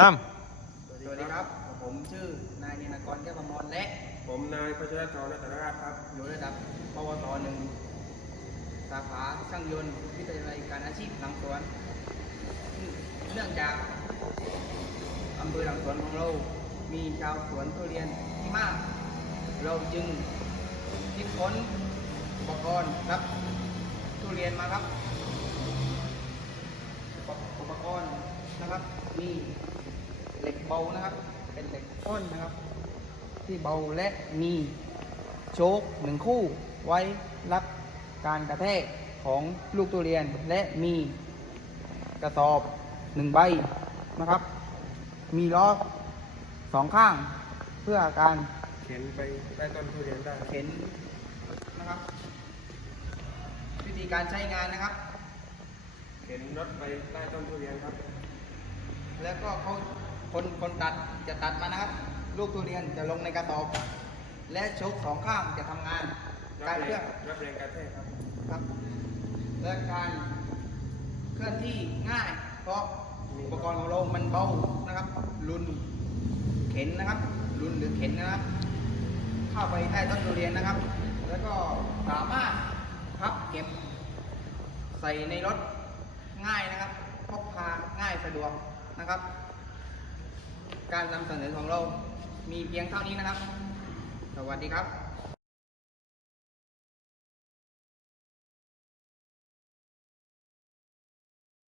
น้สวัสดีครับ ผมชื่อนายเนนกรแก้วประมและ ผมนายพัชรธรนัตนราชครับ อยู่ระดับปวสหนึ่งสาขาช่างยนต์วิทยาลัยการอาชีพหลังสวน เนื่องจากอำเภอหลังสวนของเรา มีชาวสวนทุเรียนที่มาก เราจึงคิดค้นอุปกรณ์รับทุเรียนมาครับ อุปกรณ์ นะครับ มีเหล็กเบานะครับ เป็นเหล็กก้อนนะครับ ที่เบาและมีโชคหนึ่งคู่ไว้รับการกระแทกของลูกตุเรียนและมีกระสอบหนึ่งใบนะครับ มีล้อสองข้างเพื่อการเข็นไปใต้ต้นทุเรียนได้เข็นนะครับ วิธีการใช้งานนะครับ เข็นรถไปใต้ต้นทุเรียนครับ แล้วก็เขาคนคนตัดจะตัดมานะครับ ลูกทุเรียนจะลงในกระสอบ และโชคสองข้างจะทำงานรัการบเคแรลื่องนรับแรงกระแทกครับครับและการเคลื่อนที่ง่าย เพราะอุปกรณ์ของเรามันเบานะครับรุนเข็นนะครับรุนหรือเข็นนะครับ เข้าไปใต้ต้นทุเรียนนะครับ แล้วก็สามารถพับเก็บใส่ในรถง่ายนะครับพกพาง่ายสะดวก นะครับ การนำเสนอของเรามีเพียงเท่านี้นะครับ สวัสดีครับ